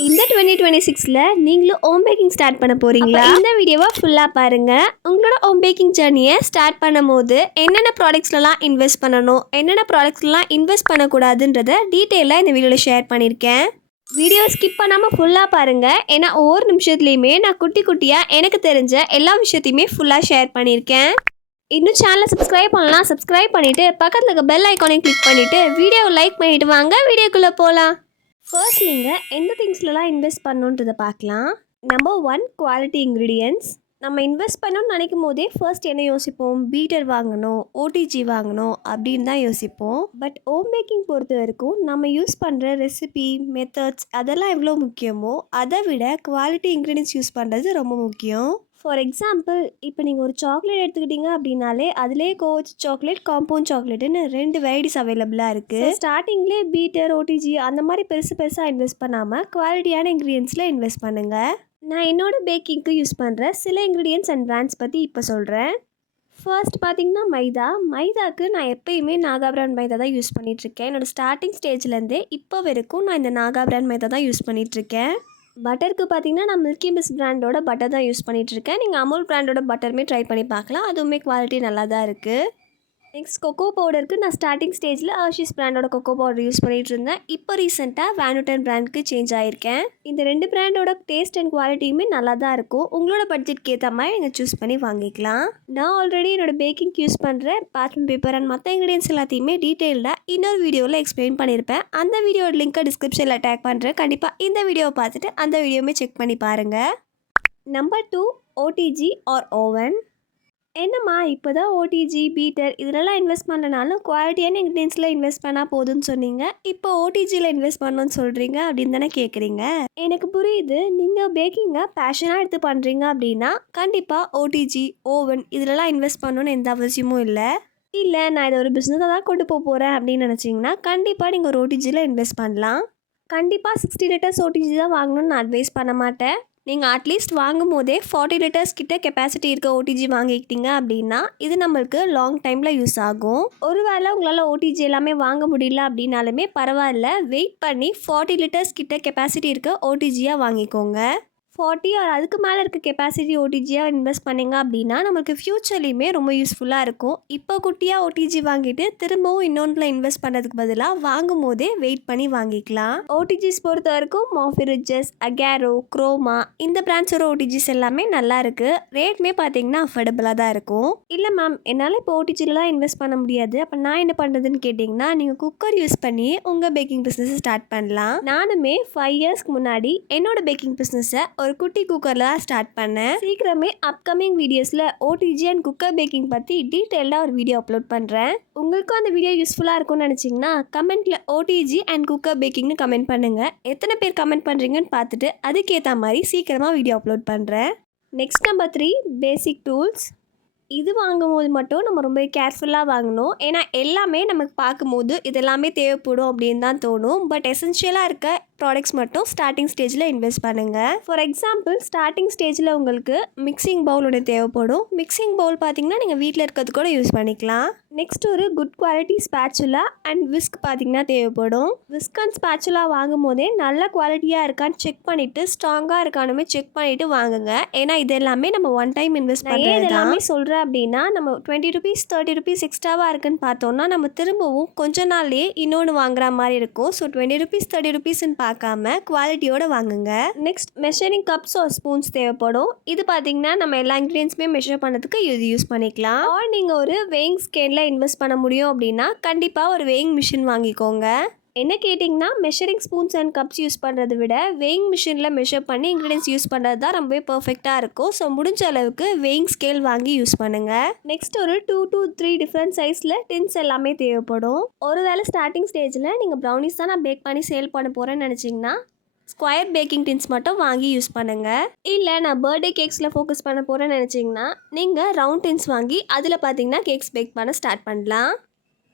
இந்த 2026ல நீங்களும் home baking start பண்ண போறீங்களா? இந்த வீடியோவை ஃபுல்லா பாருங்க. உங்களோட ஹோம் பேக்கிங் ஜர்னியை ஸ்டார்ட் பண்ணும்போது என்னென்ன ப்ராடக்ட்ஸ்லாம் இன்வெஸ்ட் பண்ணணும், என்னென்ன ப்ராடக்ட்ஸ்லாம் இன்வெஸ்ட் பண்ணக்கூடாதுன்றத டீட்டெயிலாக இந்த வீடியோவில் ஷேர் பண்ணியிருக்கேன். வீடியோ ஸ்கிப் பண்ணாமல் ஃபுல்லாக பாருங்கள். ஏன்னா ஒவ்வொரு நிமிஷத்துலையுமே நான் குட்டி குட்டியாக எனக்கு தெரிஞ்ச எல்லா விஷயத்தையுமே ஃபுல்லாக ஷேர் பண்ணியிருக்கேன். இன்னும் சேனலை சப்ஸ்கிரைப் பண்ணலாம், சப்ஸ்கிரைப் பண்ணிவிட்டு பக்கத்தில் இருக்க பெல் ஐக்கானையும் கிளிக் பண்ணிவிட்டு வீடியோவை லைக் பண்ணிவிட்டு வாங்க வீடியோக்குள்ளே போகலாம். ஃபர்ஸ்ட் நீங்கள் எந்த திங்ஸ்லலாம் இன்வெஸ்ட் பண்ணணுன்றதை பார்க்கலாம். Number 1 quality ingredients. நம்ம இன்வெஸ்ட் பண்ணணும்னு நினைக்கும் போதே ஃபர்ஸ்ட் என்ன யோசிப்போம்? பீட்டர் வாங்கணும், ஓடிஜி வாங்கணும் அப்படின்னு தான் யோசிப்போம். பட் ஹோம் மேக்கிங் பொறுத்த வரைக்கும் நம்ம யூஸ் பண்ணுற ரெசிபி மெத்தட்ஸ் அதெல்லாம் எவ்வளோ முக்கியமோ அதை விட குவாலிட்டி இன்க்ரீடியன்ட்ஸ் யூஸ் பண்ணுறது ரொம்ப முக்கியம். ஃபார் எக்ஸாம்பிள், இப்போ நீங்கள் ஒரு சாக்லேட் எடுத்துக்கிட்டீங்க அப்படின்னாலே அதிலே கோச் சாக்லேட், காம்பவுண்ட் சாக்லேட்டுன்னு 2 வெரைட்டிஸ் அவைலபிளாக இருக்குது. ஸ்டார்டிங்லேயே பீட்டர், ஓடிஜி அந்த மாதிரி பெருசாக இன்வெஸ்ட் பண்ணாமல் குவாலிட்டியான இன்க்ரீடியன்ஸில் இன்வெஸ்ட் பண்ணுங்கள். நான் என்னோடய பேக்கிங்க்கு யூஸ் பண்ணுற சில இன்க்ரீடியன்ட்ஸ் அண்ட் பிராண்ட்ஸ் பற்றி இப்போ சொல்கிறேன். ஃபர்ஸ்ட் பார்த்திங்கன்னா மைதாக்கு நான் எப்போயுமே நாகா பிராண்ட் மைதா தான் யூஸ் பண்ணிகிட்ருக்கேன். என்னோடய ஸ்டார்டிங் ஸ்டேஜ்லேருந்தே இப்போ வரைக்கும் நான் இந்த நாகா பிராண்ட் மைதா தான் யூஸ் பண்ணிகிட்ருக்கேன். பட்டருக்கு பார்த்திங்கன்னா நான் மில்கி மிஸ் பிராண்டோட பட்டர் தான் யூஸ் பண்ணிகிட்ருக்கேன். நீங்கள் அமுல் பிராண்டோட பட்டருமே ட்ரை பண்ணி பார்க்கலாம், அதுவுமே குவாலிட்டி நல்லா தான் இருக்குது. நெக்ஸ்ட் கொக்கோ பவுடருக்கு நான் ஸ்டார்டிங் ஸ்டேஜில் ஹர்ஷீஸ் பிராண்டோட கொக்கோ பவுடர் யூஸ் பண்ணிகிட்டு இருந்தேன். இப்போ ரீசெண்டாக வேனுட்டன் பிராண்டுக்கு சேஞ்ச் ஆகியிருக்கேன். இந்த 2 பிராண்டோட டேஸ்ட் அண்ட் குவாலிட்டியுமே நல்லா தான் இருக்கும். உங்களோட பட்ஜெட்க்கு ஏற்ற மாதிரி நீங்கள் சூஸ் பண்ணி வாங்கிக்கலாம். நான் ஆல்ரெடி என்னோட பேக்கிங்க்கு யூஸ் பண்ணுற பார்ச்மெண்ட் பேப்பர் அண்ட் மற்ற இன்க்ரீடியன்ஸ் எல்லாத்தையுமே டீட்டெயில்டாக இன்னொரு வீடியோவில் எக்ஸ்பிளைன் பண்ணியிருப்பேன். அந்த வீடியோட லிங்க்கை டிஸ்கிரிப்ஷனில் டேக் பண்ணுறேன். கண்டிப்பாக இந்த வீடியோவை பார்த்துட்டு அந்த வீடியோவுமே செக் பண்ணி பாருங்கள். Number 2 OTG or oven. என்னம்மா இப்போ தான் ஓடிஜி, பீட்டர் இதிலெல்லாம் இன்வெஸ்ட் பண்ணனாலும் குவாலிட்டியான இன்க்ரீடியன்ஸில் இன்வெஸ்ட் பண்ணால் போதும்னு சொன்னீங்க, இப்போ ஓடிஜியில் இன்வெஸ்ட் பண்ணணும்னு சொல்கிறீங்க அப்படின்னு தானே கேட்குறீங்க. எனக்கு புரியுது, நீங்கள் பேக்கிங்கை பேஷனாக எடுத்து பண்ணுறீங்க அப்படின்னா கண்டிப்பாக ஓடிஜி, ஓவன் இதிலெல்லாம் இன்வெஸ்ட் பண்ணணுன்னு எந்த அவசியமும் இல்லை. நான் இதை ஒரு பிஸ்னஸாக தான் கொண்டு போக போகிறேன் அப்படின்னு நினச்சிங்கன்னா கண்டிப்பாக நீங்கள் ஒரு ஓடிஜியில் இன்வெஸ்ட் பண்ணலாம். கண்டிப்பாக 60 லிட்டர்ஸ் ஓடிஜி தான் வாங்கணும்னு நான் அட்வைஸ் பண்ண மாட்டேன். நீங்கள் அட்லீஸ்ட் வாங்கும் போதே 40 லிட்டர்ஸ் கிட்ட கெப்பாசிட்டி இருக்க ஓடிஜி வாங்கிக்கிட்டீங்க அப்படின்னா இது நம்மளுக்கு லாங் டைமில் யூஸ் ஆகும். ஒருவேளை உங்களால் ஓடிஜி எல்லாமே வாங்க முடியல அப்படின்னாலுமே பரவாயில்ல, வெயிட் பண்ணி 40 லிட்டர்ஸ் கிட்ட கெப்பாசிட்டி இருக்க ஓடிஜியாக வாங்கிக்கோங்க. 40 ஆர் அதுக்கு மேலே இருக்க கெப்பாசிட்டி ஓடிஜியாக இன்வெஸ்ட் பண்ணிங்க அப்படின்னா நம்மளுக்கு ஃப்யூச்சர்லேயுமே ரொம்ப யூஸ்ஃபுல்லாக இருக்கும். இப்போ குட்டியாக ஓடிஜி வாங்கிட்டு திரும்பவும் இன்னொன்றில் இன்வெஸ்ட் பண்ணுறதுக்கு பதிலாக வாங்கும் போதே வெயிட் பண்ணி வாங்கிக்கலாம். ஓடிஜிஸ் பொறுத்த வரைக்கும் மாஃபி ரிச்சஸ், அகேரோ, குரோமா இந்த பிராண்ட்ஸோட ஓடிஜிஸ் எல்லாமே நல்லா இருக்குது. ரேட்மே பார்த்தீங்கன்னா அஃபோர்டபுளாக தான் இருக்கும். இல்லை மேம், என்னால் இப்போ ஓடிஜிலலாம் இன்வெஸ்ட் பண்ண முடியாது, அப்போ நான் என்ன பண்ணுறதுன்னு கேட்டிங்கன்னா நீங்கள் குக்கர் யூஸ் பண்ணி உங்கள் பேக்கிங் பிஸ்னஸை ஸ்டார்ட் பண்ணலாம். நானுமே 5 இயர்ஸ்க்கு முன்னாடி என்னோட பேக்கிங் பிஸ்னஸை ஒரு குட்டி குக்கரில் தான் ஸ்டார்ட் பண்ணேன். சீக்கிரமே அப்கமிங் வீடியோஸில் ஓடிஜி அண்ட் குக்கர் பேக்கிங் பற்றி டீட்டெயிலாக ஒரு வீடியோ அப்லோட் பண்ணுறேன். உங்களுக்கும் அந்த வீடியோ யூஸ்ஃபுல்லாக இருக்கும்னு நினச்சிங்கன்னா கமெண்ட்டில் ஓடிஜி அண்ட் குக்கர் பேக்கிங்னு கமெண்ட் பண்ணுங்கள். எத்தனை பேர் கமெண்ட் பண்ணுறீங்கன்னு பார்த்துட்டு அதுக்கேற்ற மாதிரி சீக்கிரமாக வீடியோ அப்லோட் பண்ணுறேன். நெக்ஸ்ட் நம்பர் 3 பேசிக் டூல்ஸ். இது வாங்கும்போது மட்டும் நம்ம ரொம்ப கேர்ஃபுல்லாக வாங்கணும். ஏன்னா எல்லாமே நமக்கு பார்க்கும்போது இதெல்லாமே தேவைப்படும் அப்படின்னு தான் தோணும். பட் எசென்ஷியலாக இருக்க ப்ராடக்ட்ஸ் மட்டும் ஸ்டார்டிங் ஸ்டேஜில் இன்வெஸ்ட் பண்ணுங்கள். ஃபார் எக்ஸாம்பிள், ஸ்டார்டிங் ஸ்டேஜில் உங்களுக்கு மிக்சிங் பவுல் ஒன்று தேவைப்படும். மிக்சிங் பவுல் பார்த்தீங்கன்னா நீங்கள் வீட்டில் இருக்கிறது கூட யூஸ் பண்ணிக்கலாம். நெக்ஸ்ட் ஒரு good quality spatula and whisk பார்த்தீங்கன்னா தேவைப்படும். விஸ்க் அண்ட் ஸ்பேச்சுலா வாங்கும் போதே நல்ல குவாலிட்டியாக இருக்கான்னு செக் பண்ணிவிட்டு ஸ்ட்ராங்காக இருக்கானுமே செக் பண்ணிவிட்டு வாங்குங்க. ஏன்னா இது எல்லாமே நம்ம ஒன் டைம் இன்வெஸ்ட் பண்ணுறது எல்லாமே சொல்கிறேன் அப்படின்னா நம்ம 20 ருபீஸ் 30 ருபீஸ் எக்ஸ்ட்ராவாக இருக்குன்னு பார்த்தோம்னா நம்ம திரும்பவும் கொஞ்ச நாள்லேயே இன்னொன்று வாங்குற மாதிரி இருக்கும். ஸோ 20 ருபீஸ் 30 ருபீஸ்ன்னு பார்க்காம குவாலிட்டியோடு வாங்குங்க. Next measuring cups or spoons தேவைப்படும். இது பார்த்தீங்கன்னா நம்ம எல்லா இன்க்ரீடியன்ஸுமே மெஷர் பண்ணுறதுக்கு இது யூஸ் பண்ணிக்கலாம். ஆர் நீங்கள் ஒரு வெயிங் ஸ்கேலில் இன்வெஸ்ட் பண்ண முடியும் அப்படின்னா கண்டிப்பாக ஒரு வெயிங் மிஷின் வாங்கிக்கோங்க. என்ன கேட்டிங்கன்னா measuring spoons and cups use பண்ணுறதை விட வெயிங் மிஷினில் மெஷர் பண்ணி இன்க்ரீடியன்ஸ் யூஸ் பண்ணுறது தான் ரொம்பவே பர்ஃபெக்டாக இருக்கும். ஸோ முடிஞ்ச அளவுக்கு வெயிங் ஸ்கேல் வாங்கி யூஸ் பண்ணுங்கள். நெக்ஸ்ட் ஒரு 2 to 3 டிஃப்ரெண்ட் சைஸில் டின்ஸ் எல்லாமே தேவைப்படும். ஒருவேளை ஸ்டார்டிங் ஸ்டேஜில் நீங்கள் ப்ரௌனிஸ் தான் நான் பேக் பண்ணி சேல் பண்ண போகிறேன்னு நினச்சிங்கன்னா ஸ்கொயர் பேக்கிங் டின்ஸ் மட்டும் வாங்கி யூஸ் பண்ணுங்கள். இல்லை நான் பர்த்டே கேக்ஸில் ஃபோக்கஸ் பண்ண போகிறேன்னு நினச்சிங்கன்னா நீங்கள் ரவுண்ட் டின்ஸ் வாங்கி அதில் பார்த்தீங்கன்னா கேக்ஸ் பேக் பண்ண ஸ்டார்ட் பண்ணலாம்.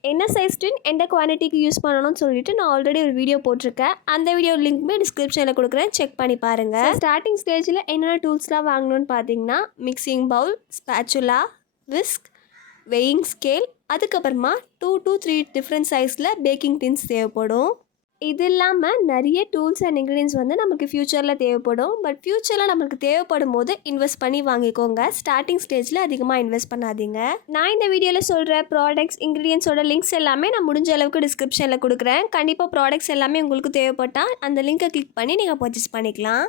என்ன சைஸ் டின் எந்த குவான்டிட்டிக்கு யூஸ் பண்ணணும்னு சொல்லிட்டு நான் ஆல்ரெடி ஒரு வீடியோ போட்டிருக்கேன். அந்த வீடியோ லிங்க்குமே டிஸ்கிரிப்ஷனில் கொடுக்குறேன், செக் பண்ணி பாருங்கள். ஸ்டார்டிங் ஸ்டேஜில் என்னென்ன டூல்ஸ்லாம் வாங்கணும்னு பார்த்தீங்கன்னா mixing bowl, spatula, whisk, weighing scale, அதுக்கப்புறமா 2 to 3 டிஃப்ரெண்ட் சைஸில் பேக்கிங் டின்ஸ் தேவைப்படும். இது இல்லாமல் நிறைய டூல்ஸ் அண்ட் இன்க்ரீடியன்ஸ் வந்து நமக்கு ஃப்யூச்சரில் தேவைப்படும். பட் ஃப்யூச்சரில் நம்மளுக்கு தேவைப்படும் போது இன்வெஸ்ட் பண்ணி வாங்கிக்கோங்க. ஸ்டார்டிங் ஸ்டேஜில் அதிகமாக இன்வெஸ்ட் பண்ணாதீங்க. நான் இந்த வீடியோவில் சொல்கிற ப்ராடக்ட்ஸ் இன்க்ரீடியன்ஸோட லிங்க்ஸ் எல்லாமே நான் முடிஞ்ச அளவுக்கு டிஸ்கிரிப்ஷனில் கொடுக்குறேன். கண்டிப்பாக ப்ராடக்ட்ஸ் எல்லாமே உங்களுக்கு தேவைப்பட்டால் அந்த லிங்கை கிளிக் பண்ணி நீங்கள் பர்ச்சேஸ் பண்ணிக்கலாம்.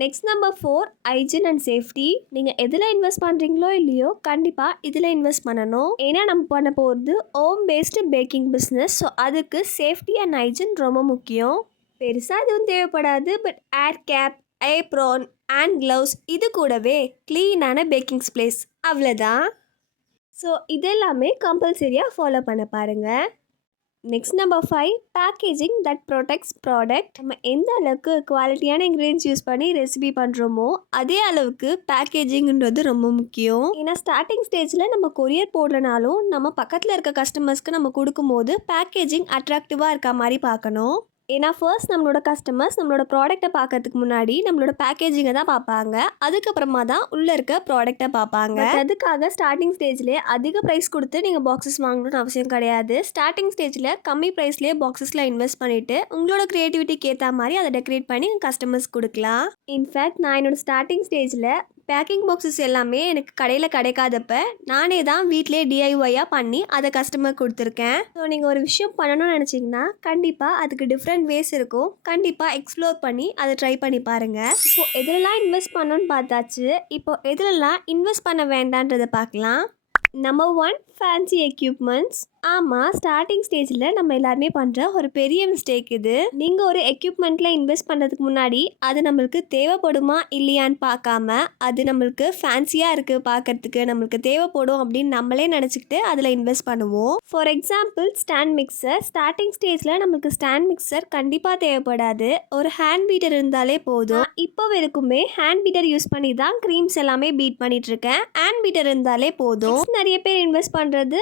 Next number 4, hygiene and safety. நீங்கள் எதில் இன்வெஸ்ட் பண்ணுறீங்களோ இல்லையோ கண்டிப்பாக இதில் இன்வெஸ்ட் பண்ணணும். ஏன்னா நம்ம பண்ண போகிறது home based baking business. So அதுக்கு சேஃப்டி அண்ட் ஹைஜீன் ரொம்ப முக்கியம். பெருசாக எதுவும் தேவைப்படாது. But hair cap, apron, hand gloves, இது கூடவே க்ளீனான பேக்கிங் ஸ்ப்ளேஸ், அவ்வளோதான். ஸோ இதெல்லாமே கம்பல்சரியாக ஃபாலோ பண்ண பாருங்கள். Next number 5, packaging that protects product. நம்ம எந்த அளவுக்கு குவாலிட்டியான இன்க்ரீடியன்ஸ் யூஸ் பண்ணி ரெசிபி பண்ணுறோமோ அதே அளவுக்கு பேக்கேஜிங்ன்றது ரொம்ப முக்கியம். ஏன்னா ஸ்டார்டிங் ஸ்டேஜில் நம்ம கொரியர் போடுறனாலும் நம்ம பக்கத்தில் இருக்க கஸ்டமர்ஸ்க்கு நம்ம கொடுக்கும்போது பேக்கேஜிங் அட்ராக்டிவாக இருக்க மாதிரி பார்க்கணும். ஏன்னா ஃபர்ஸ்ட் நம்மளோட கஸ்டமர்ஸ் நம்மளோட ப்ராடக்ட்டை பார்க்கறதுக்கு முன்னாடி நம்மளோட பேக்கேஜிங்கை தான் பார்ப்பாங்க. அதுக்கப்புறமா தான் உள்ளே இருக்க ப்ராடக்ட்டை பார்ப்பாங்க. அதுக்காக ஸ்டார்டிங் ஸ்டேஜ்லேயே அதிக ப்ரைஸ் கொடுத்து நீங்கள் பாக்ஸஸ் வாங்கணும்னு அவசியம் கிடையாது. ஸ்டார்டிங் ஸ்டேஜில் கம்மி ப்ரைஸ்லேயே பாக்ஸஸில் இன்வெஸ்ட் பண்ணிவிட்டு உங்களோட க்ரியேட்டிவிட்டிக்கு ஏற்ற மாதிரி அதை டெக்கரேட் பண்ணி கஸ்டமர்ஸ் கொடுக்கலாம். இன்ஃபேக்ட் நான் என்னோடய ஸ்டார்டிங் ஸ்டேஜில் பேக்கிங் பாக்ஸஸ் எல்லாமே எனக்கு கடையில் கிடைக்காதப்ப நானே தான் வீட்டிலே டிஐஒய்யாக பண்ணி அதை கஸ்டமர் கொடுத்துருக்கேன். ஸோ நீங்கள் ஒரு விஷயம் பண்ணணும்னு நினச்சிங்கன்னா கண்டிப்பாக அதுக்கு டிஃப்ரெண்ட் வேஸ் இருக்கும். கண்டிப்பாக எக்ஸ்ப்ளோர் பண்ணி அதை ட்ரை பண்ணி பாருங்கள். இப்போது எதுலலாம் இன்வெஸ்ட் பண்ணணும்னு பார்த்தாச்சு. இப்போது எதுலலாம் இன்வெஸ்ட் பண்ண வேண்டான்றதை பார்க்கலாம். Number 1, fancy equipments. ஆமாம், ஸ்டார்டிங் ஸ்டேஜில் நம்ம எல்லாருமே பண்ணுற ஒரு பெரிய மிஸ்டேக் இது. நீங்கள் ஒரு எக்யூப்மெண்ட்டில் இன்வெஸ்ட் பண்ணுறதுக்கு முன்னாடி அது நம்மளுக்கு தேவைப்படுமா இல்லையான்னு பார்க்காம அது நம்மளுக்கு ஃபேன்சியாக இருக்குது பார்க்கறதுக்கு, நம்மளுக்கு தேவைப்படும் அப்படின்னு நம்மளே நினச்சிக்கிட்டு அதில் இன்வெஸ்ட் பண்ணுவோம். For example stand mixer. Starting ஸ்டேஜில் நம்மளுக்கு ஸ்டாண்ட் மிக்சர் கண்டிப்பாக தேவைப்படாது. ஒரு ஹேண்ட் பீட்டர் இருந்தாலே போதும். இப்போ வரைக்குமே ஹேண்ட் பீட்டர் யூஸ் பண்ணி தான் க்ரீம்ஸ் எல்லாமே பீட் பண்ணிட்டு இருக்கேன். ஹேண்ட் பீட்டர் இருந்தாலே போதும். நிறைய பேர் இன்வெஸ்ட் பண்ணுறது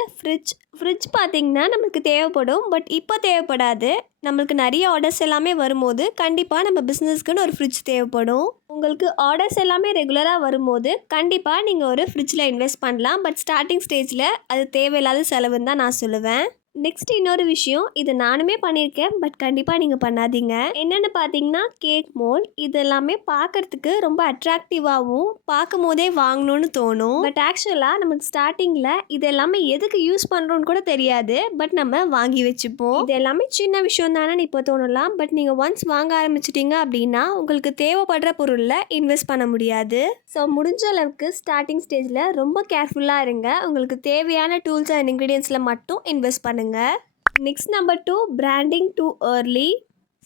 ஃப்ரிட்ஜ் பார்த்தீங்கன்னா நம்மளுக்கு தேவைப்படும். பட் இப்போ தேவைப்படாது. நம்மளுக்கு நிறைய ஆர்டர்ஸ் எல்லாமே வரும்போது கண்டிப்பாக நம்ம பிஸ்னஸ்க்குன்னு ஒரு ஃப்ரிட்ஜ் தேவைப்படும். உங்களுக்கு ஆர்டர்ஸ் எல்லாமே ரெகுலராக வரும்போது கண்டிப்பாக நீங்கள் ஒரு ஃப்ரிட்ஜில் இன்வெஸ்ட் பண்ணலாம். பட் ஸ்டார்டிங் ஸ்டேஜில் அது தேவையில்லாத செலவுன்னு தான் நான் சொல்லுவேன். நெக்ஸ்ட் இன்னொரு விஷயம், இது நானுமே பண்ணியிருக்கேன். பட் கண்டிப்பாக நீங்கள் பண்ணாதீங்க. என்னென்னு பார்த்தீங்கன்னா கேக் மோல்ட். இது எல்லாமே பார்க்குறதுக்கு ரொம்ப அட்ராக்டிவாகவும் பார்க்கும் போதே வாங்கணும்னு தோணும். பட் ஆக்சுவலாக நமக்கு ஸ்டார்டிங்கில் இது எல்லாமே எதுக்கு யூஸ் பண்ணுறோன்னு கூட தெரியாது. பட் நம்ம வாங்கி வச்சுப்போம். இது எல்லாமே சின்ன விஷயம் தானே இப்போ தோணலாம். பட் நீங்கள் ஒன்ஸ் வாங்க ஆரம்பிச்சிட்டிங்க அப்படின்னா உங்களுக்கு தேவைப்படுற பொருளில் இன்வெஸ்ட் பண்ண முடியாது. ஸோ முடிஞ்ச அளவுக்கு ஸ்டார்டிங் ஸ்டேஜில் ரொம்ப கேர்ஃபுல்லாக இருங்க. உங்களுக்கு தேவையான டூல்ஸ் அண்ட் இன்க்ரீடியன்ஸில் மட்டும் இன்வெஸ்ட் பண்ணுங்கள். Next number 2, branding too early.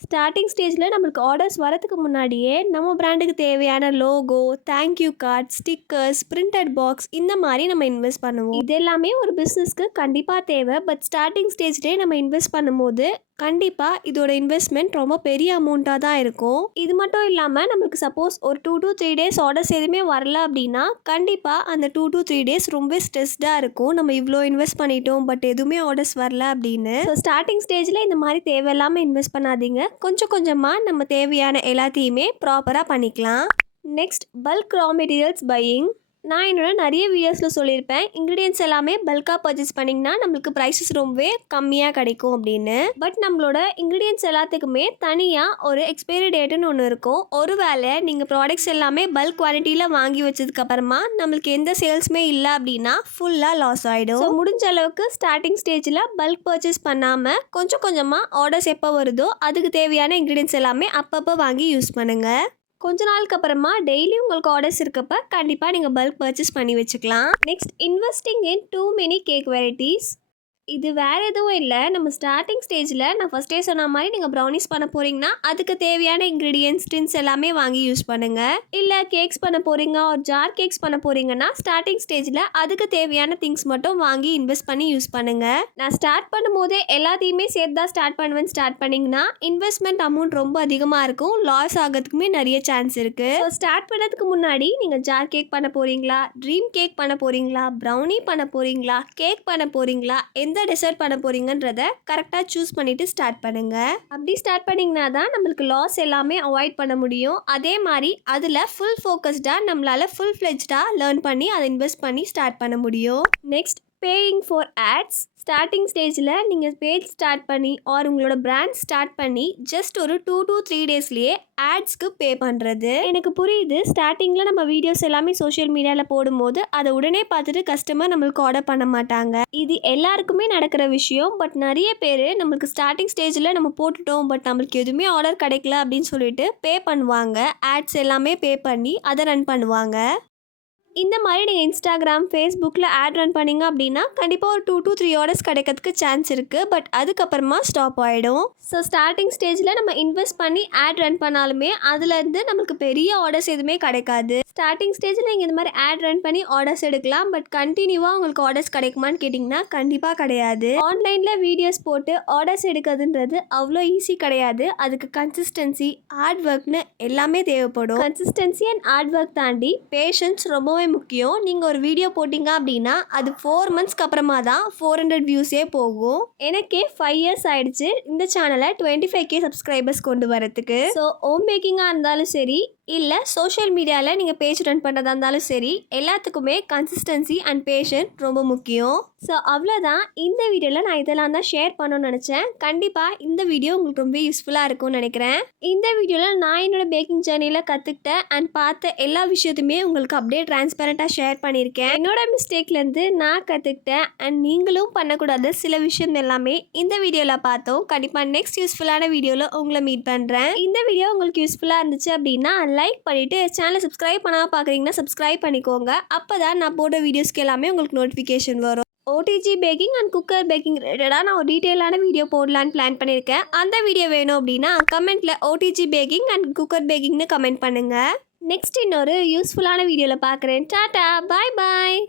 Starting ஸ்டேஜில் நம்மளுக்கு ஆர்டர்ஸ் வரதுக்கு முன்னாடியே நம்ம பிராண்டுக்கு தேவையான logo, thank you card, stickers, printed box, இந்த மாதிரி நம்ம இன்வெஸ்ட் பண்ணுவோம். இது எல்லாமே ஒரு பிஸ்னஸ்க்கு கண்டிப்பாக தேவை. பட் ஸ்டார்டிங் ஸ்டேஜ்லேயே நம்ம இன்வெஸ்ட் பண்ணும்போது கண்டிப்பாக இதோட இன்வெஸ்ட்மெண்ட் ரொம்ப பெரிய அமௌண்ட்டாக தான் இருக்கும். இது மட்டும் இல்லாமல் நம்மளுக்கு சப்போஸ் ஒரு 2 to 3 days ஆர்டர்ஸ் எதுவுமே வரல அப்படின்னா கண்டிப்பாக அந்த 2 to 3 days ரொம்ப ஸ்ட்ரெஸ்டாக இருக்கும். நம்ம இவ்வளோ இன்வெஸ்ட் பண்ணிட்டோம் பட் எதுவுமே ஆர்டர்ஸ் வரல அப்படின்னு. ஸோ ஸ்டார்டிங் ஸ்டேஜில் இந்த மாதிரி தேவையில்லாமல் இன்வெஸ்ட் பண்ணாதீங்க. கொஞ்சம் கொஞ்சமாக நம்ம தேவையான எல்லாத்தையுமே ப்ராப்பராக பண்ணிக்கலாம். Next, bulk raw materials buying. நான் என்னோட நிறைய வீடியோஸில் சொல்லியிருப்பேன், இன்க்ரீடியன்ஸ் எல்லாமே பல்காக பர்ச்சேஸ் பண்ணிங்கன்னா நம்மளுக்கு ப்ரைஸஸ் ரொம்பவே கம்மியாக கிடைக்கும் அப்படின்னு. பட் நம்மளோட இன்க்ரீடியன்ஸ் எல்லாத்துக்குமே தனியாக ஒரு எக்ஸ்பைரி டேட்டுன்னு ஒன்று இருக்கும். ஒருவேளை நீங்கள் ப்ராடக்ட்ஸ் எல்லாமே பல்க் குவாலிட்டியில் வாங்கி வச்சதுக்கப்புறமா நம்மளுக்கு எந்த சேல்ஸுமே இல்லை அப்படின்னா ஃபுல்லாக லாஸ் ஆகிடும். ஸோ முடிஞ்ச அளவுக்கு ஸ்டார்டிங் ஸ்டேஜில் பல்க் பர்ச்சேஸ் பண்ணாமல் கொஞ்சம் கொஞ்சமாக ஆர்டர்ஸ் எப்போ வருதோ அதுக்கு தேவையான இன்க்ரீடியன்ஸ் எல்லாமே அப்பப்போ வாங்கி யூஸ் பண்ணுங்கள். கொஞ்ச நாளுக்கு அப்புறமா டெய்லி உங்களுக்கு ஆர்டர்ஸ் இருக்கப்ப கண்டிப்பாக நீங்கள் பல்க் பர்ச்சேஸ் பண்ணி வச்சுக்கலாம். Next, investing in too many cake varieties. இது வேறு எதுவும் இல்லை. நம்ம ஸ்டார்டிங் ஸ்டேஜில் நான் ஃபஸ்ட்டே சொன்ன மாதிரி நீங்கள் ப்ரௌனிஸ் பண்ண போகிறீங்கன்னா அதுக்கு தேவையான இன்க்ரீடியன்ஸ் டின்ஸ் எல்லாமே வாங்கி யூஸ் பண்ணுங்கள். இல்லை கேக்ஸ் பண்ண போகிறீங்க ஒரு ஜார் கேக்ஸ் பண்ண போகிறீங்கன்னா ஸ்டார்டிங் ஸ்டேஜில் அதுக்கு தேவையான திங்ஸ் மட்டும் வாங்கி இன்வெஸ்ட் பண்ணி யூஸ் பண்ணுங்கள். நான் ஸ்டார்ட் பண்ணும்போதே எல்லாத்தையுமே சேர்த்து தான் ஸ்டார்ட் பண்ணுவேன். ஸ்டார்ட் பண்ணிங்கன்னா இன்வெஸ்ட்மெண்ட் அமௌண்ட் ரொம்ப அதிகமாக இருக்கும். லாஸ் ஆகிறதுக்குமே நிறைய சான்ஸ் இருக்குது. ஸோ ஸ்டார்ட் பண்ணதுக்கு முன்னாடி நீங்கள் ஜார் கேக் பண்ண போகிறீங்களா, ட்ரீம் கேக் பண்ண போகிறீங்களா, ப்ரௌனி பண்ண போகிறீங்களா, கேக் பண்ண போகிறீங்களா, எந்த டெசர்ட் பண்ண போறீங்கன்றத கரெக்டாக சூஸ் பண்ணிட்டு ஸ்டார்ட் பண்ணுங்க. அப்படி ஸ்டார்ட் பண்ணிங்கன்னா தான் நம்மளுக்கு லாஸ் எல்லாமே அவாய்ட் பண்ண முடியும். அதே மாதிரி அதில் ஃபுல் ஃபோக்கஸ்டாக நம்மளால ஃபுல் ஃப்ளெஜ்டாக லேர்ன் பண்ணி அதை இன்வெஸ்ட் பண்ணி ஸ்டார்ட் பண்ண முடியும். Next, paying for ads. Starting ஸ்டேஜில் நீங்கள் பேஜ் ஸ்டார்ட் பண்ணி ஆர் உங்களோட பிராண்ட் ஸ்டார்ட் பண்ணி ஜஸ்ட் ஒரு 2 to 3 டேஸ்லேயே ஆட்ஸ்க்கு பே பண்ணுறது. எனக்கு புரியுது, ஸ்டார்டிங்கில் நம்ம வீடியோஸ் எல்லாமே சோஷியல் மீடியாவில் போடும்போது அதை உடனே பார்த்துட்டு கஸ்டமர் நம்மளுக்கு ஆர்டர் பண்ண மாட்டாங்க. இது எல்லாருக்குமே நடக்கிற விஷயம். பட் நிறைய பேர் நம்மளுக்கு ஸ்டார்டிங் ஸ்டேஜில் நம்ம போட்டுட்டோம் பட் நம்மளுக்கு எதுவுமே ஆர்டர் கிடைக்கல அப்படின்னு சொல்லிட்டு பே பண்ணுவாங்க. ஆட்ஸ் எல்லாமே பே பண்ணி அதை ரன் பண்ணுவாங்க. இந்த மாதிரி நீங்கள் இன்ஸ்டாகிராம், ஃபேஸ்புக்கில் ஆட் ரன் பண்ணிங்க அப்படின்னா கண்டிப்பாக ஒரு 2 to 3 ஆர்டர்ஸ் கிடைக்கிறதுக்கு சான்ஸ் இருக்குது. பட் அதுக்கப்புறமா ஸ்டாப் ஆகிடும். ஸோ ஸ்டார்டிங் ஸ்டேஜில் நம்ம இன்வெஸ்ட் பண்ணி ஆட் ரன் பண்ணாலுமே அதுலேருந்து நம்மளுக்கு பெரிய ஆர்டர்ஸ் எதுவுமே கிடைக்காது. ஸ்டார்டிங் ஸ்டேஜில் நீங்கள் இந்த மாதிரி ஆட் ரன் பண்ணி ஆர்டர்ஸ் எடுக்கலாம். பட் கண்டினியூவாக உங்களுக்கு ஆர்டர்ஸ் கிடைக்குமான்னு கேட்டிங்கன்னா கண்டிப்பாக கிடையாது. ஆன்லைனில் வீடியோஸ் போட்டு ஆர்டர்ஸ் எடுக்கிறதுன்றது அவ்வளோ ஈஸி கிடையாது. அதுக்கு கன்சிஸ்டன்சி, ஹார்ட் ஒர்க்னு எல்லாமே தேவைப்படும். கன்சிஸ்டன்சி அண்ட் ஹார்ட் ஒர்க் தாண்டி பேஷன்ஸ் ரொம்பவே முக்கியம். நீங்கள் ஒரு வீடியோ போட்டிங்க அப்படின்னா அது 4 monthsக்கு அப்புறமா தான் 400 வியூஸே போகும். எனக்கே 5 years ஆயிடுச்சு இந்த சேனலை 25K சப்ஸ்கிரைபர்ஸ் கொண்டு வரதுக்கு. ஸோ ஹோம் பேக்கிங்காக இருந்தாலும் சரி, இல்லை சோஷியல் மீடியாவில் நீங்கள் பேஜ் ரன் பண்ணுறதா இருந்தாலும் சரி, எல்லாத்துக்குமே கன்சிஸ்டன்சி அண்ட் பேஷன் ரொம்ப முக்கியம். ஸோ அவ்வளோதான், இந்த வீடியோவில் நான் இதெல்லாம் தான் ஷேர் பண்ணணும்னு நினச்சேன். கண்டிப்பாக இந்த வீடியோ உங்களுக்கு ரொம்ப யூஸ்ஃபுல்லாக இருக்கும்னு நினைக்கிறேன். இந்த வீடியோவில் நான் என்னோட பேக்கிங் ஜர்னியில் கற்றுக்கிட்டேன் அண்ட் பார்த்த எல்லா விஷயத்தையுமே உங்களுக்கு அப்படியே டிரான்ஸ்பரண்ட்டாக ஷேர் பண்ணியிருக்கேன். என்னோட மிஸ்டேக்லேருந்து நான் கற்றுக்கிட்டேன் அண்ட் நீங்களும் பண்ணக்கூடாத சில விஷயம் எல்லாமே இந்த வீடியோவில் பார்த்தோம். கண்டிப்பாக நெக்ஸ்ட் யூஸ்ஃபுல்லான வீடியோவில் உங்களை மீட் பண்ணுறேன். இந்த வீடியோ உங்களுக்கு யூஸ்ஃபுல்லாக இருந்துச்சு அப்படின்னா லைக் பண்ணிவிட்டு சேனலை சப்ஸ்கிரைப் பண்ணாமல் பார்க்குறீங்கன்னா சப்ஸ்கிரைப் பண்ணிக்கோங்க. அப்போ தான் நான் போடுற வீடியோஸ்க்கு எல்லாமே உங்களுக்கு நோட்டிஃபிகேஷன் வரும். OTG baking and cooker baking ரிலேட்டடாக நான் ஒரு டீட்டெயிலான வீடியோ போடலான்னு பிளான் பண்ணியிருக்கேன். அந்த வீடியோ வேணும் அப்படின்னா கமெண்ட்டில் ஓடிஜி பேக்கிங் அண்ட் குக்கர் பேக்கிங்னு கமெண்ட் பண்ணுங்கள். நெக்ஸ்ட் இன்னொரு யூஸ்ஃபுல்லான வீடியோவில் பார்க்குறேன். டாடா, பாய் பாய்.